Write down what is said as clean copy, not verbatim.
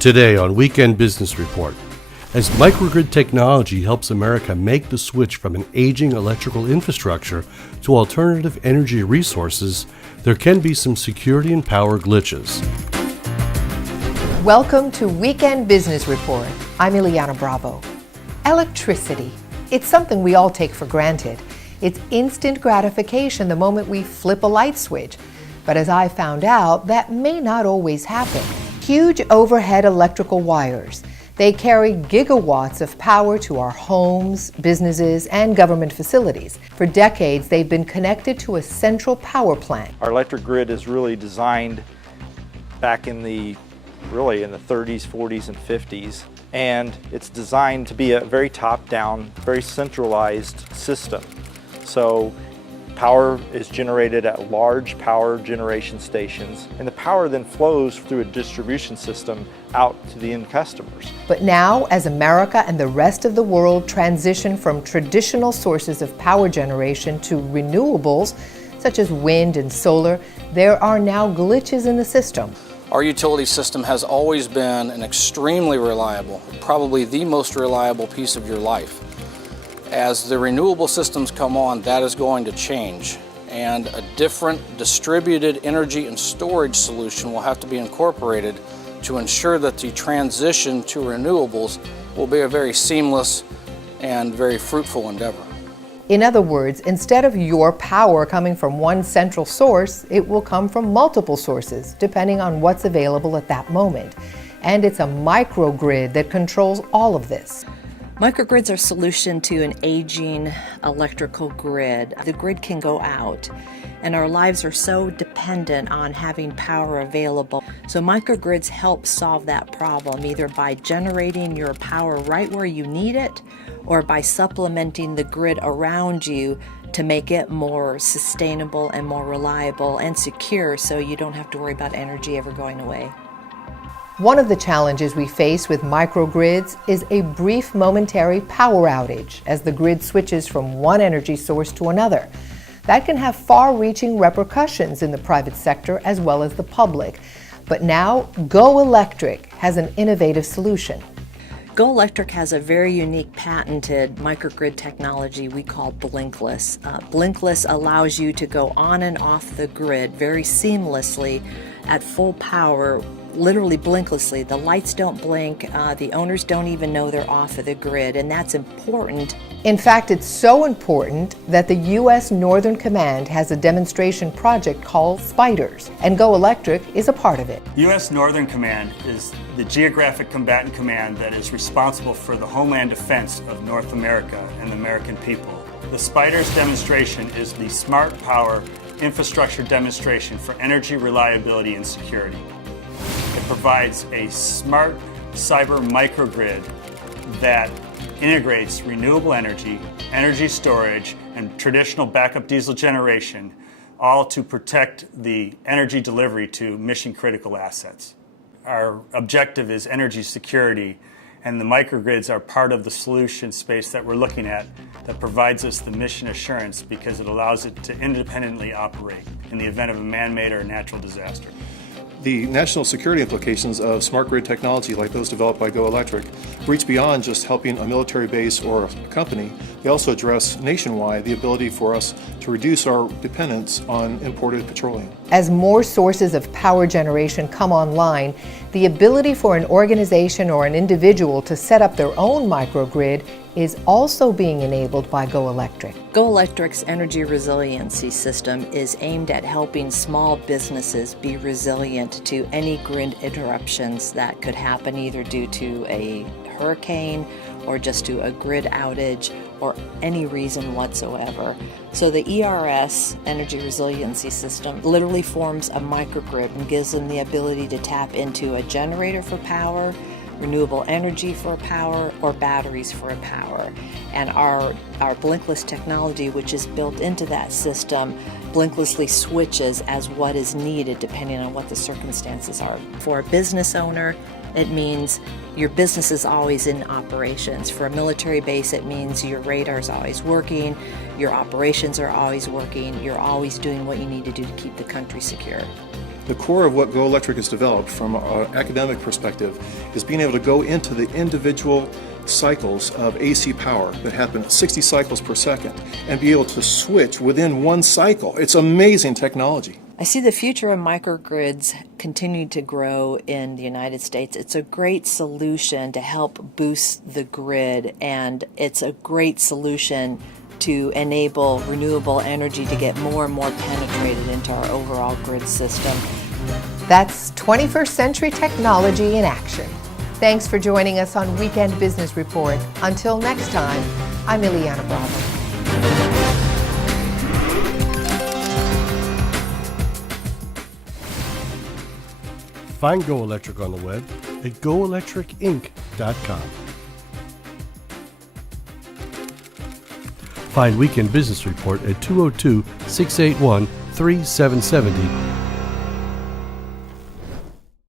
Today on Weekend Business Report, as microgrid technology helps America make the switch from an aging electrical infrastructure to alternative energy resources, there can be some security and power glitches. Welcome to Weekend Business Report. I'm Ileana Bravo. Electricity. It's something we all take for granted. It's instant gratification the moment we flip a light switch. But as I found out, that may not always happen. Huge overhead electrical wires. They carry gigawatts of power to our homes, businesses, and government facilities. For decades, they've been connected to a central power plant. Our electric grid is really designed back in the 30s, 40s, and 50s. And it's designed to be a very top-down, very centralized system. So power is generated at large power generation stations, and the power then flows through a distribution system out to the end customers. But now, as America and the rest of the world transition from traditional sources of power generation to renewables, such as wind and solar, there are now glitches in the system. Our utility system has always been an extremely reliable, probably the most reliable piece of your life. As the renewable systems come on, that is going to change, and a different distributed energy and storage solution will have to be incorporated to ensure that the transition to renewables will be a very seamless and very fruitful endeavor. In other words, instead of your power coming from one central source, it will come from multiple sources, depending on what's available at that moment. And it's a microgrid that controls all of this. Microgrids are a solution to an aging electrical grid. The grid can go out, and our lives are so dependent on having power available. So microgrids help solve that problem, either by generating your power right where you need it, or by supplementing the grid around you to make it more sustainable and more reliable and secure, so you don't have to worry about energy ever going away. One of the challenges we face with microgrids is a brief momentary power outage as the grid switches from one energy source to another. That can have far-reaching repercussions in the private sector as well as the public. But now, Go Electric has an innovative solution. Go Electric has a very unique patented microgrid technology we call Blinkless. Blinkless allows you to go on and off the grid very seamlessly at full power, literally blinklessly. The lights don't blink, the owners don't even know they're off of the grid, and that's important. In fact, it's so important that the U.S. Northern Command has a demonstration project called Spiders, and Go Electric is a part of it. U.S. Northern Command is the geographic combatant command that is responsible for the homeland defense of North America and the American people. The Spiders demonstration is the smart power infrastructure demonstration for energy reliability and security. It provides a smart cyber microgrid that integrates renewable energy, energy storage, and traditional backup diesel generation, all to protect the energy delivery to mission-critical assets. Our objective is energy security, and the microgrids are part of the solution space that we're looking at that provides us the mission assurance because it allows it to independently operate in the event of a man-made or natural disaster. The national security implications of smart grid technology like those developed by Go Electric reach beyond just helping a military base or a company. They also address nationwide the ability for us to reduce our dependence on imported petroleum. As more sources of power generation come online, the ability for an organization or an individual to set up their own microgrid is also being enabled by Go Electric. Go Electric's energy resiliency system is aimed at helping small businesses be resilient to any grid interruptions that could happen either due to a hurricane or just to a grid outage or any reason whatsoever. So the ERS, Energy Resiliency System, literally forms a microgrid and gives them the ability to tap into a generator for power, renewable energy for power, or batteries for power. And our Blinkless technology, which is built into that system, blinklessly switches as what is needed depending on what the circumstances are. For a business owner, it means your business is always in operations. For a military base, it means your radar is always working, your operations are always working, you're always doing what you need to do to keep the country secure. The core of what Go Electric has developed from an academic perspective is being able to go into the individual cycles of AC power that happen at 60 cycles per second and be able to switch within one cycle. It's amazing technology. I see the future of microgrids continue to grow in the United States. It's a great solution to help boost the grid, and it's a great solution to enable renewable energy to get more and more penetrated into our overall grid system. That's 21st century technology in action. Thanks for joining us on Weekend Business Report. Until next time, I'm Ileana Bravo. Find Go Electric on the web at goelectricinc.com. Find Weekend Business Report at 202-681-3770